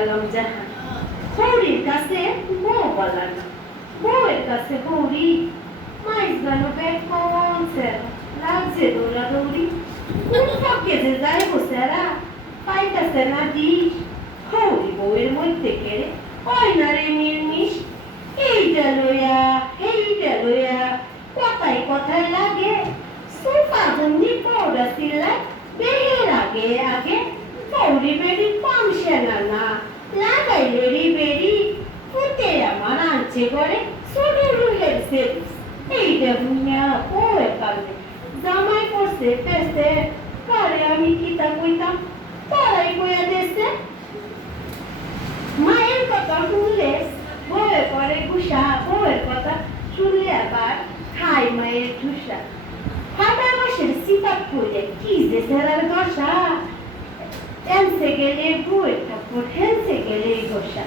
আলম জাহান হৌরির কাছে বউ বলা বউয়ের কাছে হৌরি। মাইজ গানো পেট স্যার লাগছে দৌড়া দৌড়ি ফাঁকে যে যাই বসেরা পাইতাছে না দিস হৌরি বউয়ের মধ্যে কেড়ে, ওই না রে মিরমিশ, এইটা লইয়া এইটা লইয়া, কথায় কথায় লাগে। সোফা জন্যি পৌড়া সিলাই, বেহের আগে আগে পৌড়ি বেড়ি পামসে না না লাগাইলে রি বেড়ি ফুটে আমার করে ছোট রুহের সেরিস এইটা ভুইয়া ওয়ে কান্দে জামাই করছে পেছে পরে আমি কিতা কইতাম? তারাই কইয়া দেছে মায়ের কথা শুনলে বউয়ের পরে গুসা বউয়ের কথা শুনলে আবার খাই মায়ের ঠুসা ফাটা মাসের সিপাত করে কি যে সেরার দশা এনসে গেলে বউয়ের কাপড় হেনসে গেলে গোসা